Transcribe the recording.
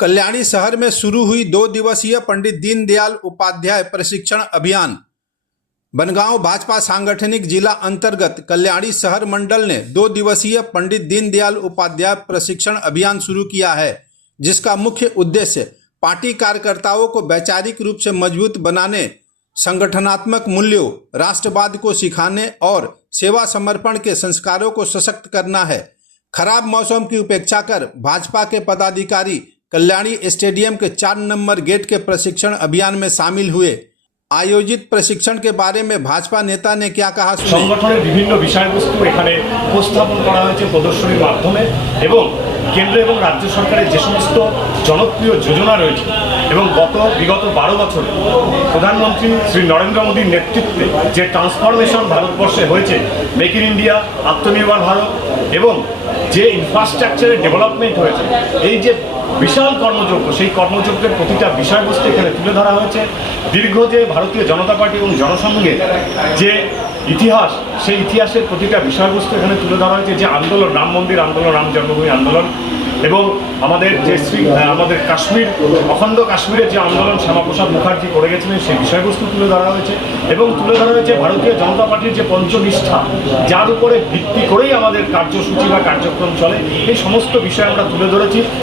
कल्याणी शहर में शुरू हुई 2 दिवसीय पंडित दीनदयाल उपाध्याय प्रशिक्षण अभियान। बनगांव भाजपा सांगठनिक जिला अंतर्गत कल्याणी शहर मंडल ने 2 दिवसीय पंडित दीनदयाल उपाध्याय प्रशिक्षण अभियान शुरू किया है, जिसका मुख्य उद्देश्य पार्टी कार्यकर्ताओं को वैचारिक रूप से मजबूत बनाने, संगठनात्मक मूल्यों, राष्ट्रवाद को सिखाने और सेवा समर्पण के संस्कारों को सशक्त करना है। खराब मौसम की उपेक्षा कर भाजपा के पदाधिकारी कल्याणी स्टेडियम के 4 नंबर गेट के प्रशिक्षण अभियान में शामिल हुए। आयोजित प्रशिक्षण के बारे में भाजपा नेता ने क्या कहा, संगठনের বিভিন্ন বিষয়বস্তু এখানে উপস্থাপন করা হয়েছে প্রদর্শনীর মাধ্যমে এবং কেন্দ্র এবং রাজ্য সরকারের যে সমস্ত জনপ্রিয় যোজনা রয়েছে এবং বিগত 12 বছরে প্রধানমন্ত্রী শ্রী নরেন্দ্র মোদীর নেতৃত্বে যে ট্রান্সফরমেশন ভারতবর্ষে হয়েছে, মেক ইন ইন্ডিয়া, আত্মনির্ভর ভারত এবং যে ইনফ্রাস্ট্রাকচারের ডেভেলপমেন্ট হয়েছে, এই যে বিশাল কর্মযজ্ঞ, সেই কর্মযজ্ঞের প্রতিটা বিষয়বস্তু এখানে তুলে ধরা হয়েছে। দীর্ঘ যে ভারতীয় জনতা পার্টি এবং জনসংঘের যে ইতিহাস, সেই ইতিহাসের প্রতিটা বিষয়বস্তু এখানে তুলে ধরা হয়েছে। যে আন্দোলন, রাম মন্দির আন্দোলন, রাম জন্মভূমি আন্দোলন এবং আমাদের যে আমাদের কাশ্মীর, অখণ্ড কাশ্মীরের যে আন্দোলন শ্যামাপ্রসাদ মুখার্জি করে গেছিলেন, সেই বিষয়বস্তু তুলে ধরা হয়েছে এবং তুলে ধরা হয়েছে ভারতীয় জনতা পার্টির যে পঞ্চনিষ্ঠা, যার উপরে ভিত্তি করেই আমাদের কার্যসূচি বা কার্যক্রম চলে, এই সমস্ত বিষয় আমরা তুলে ধরেছি।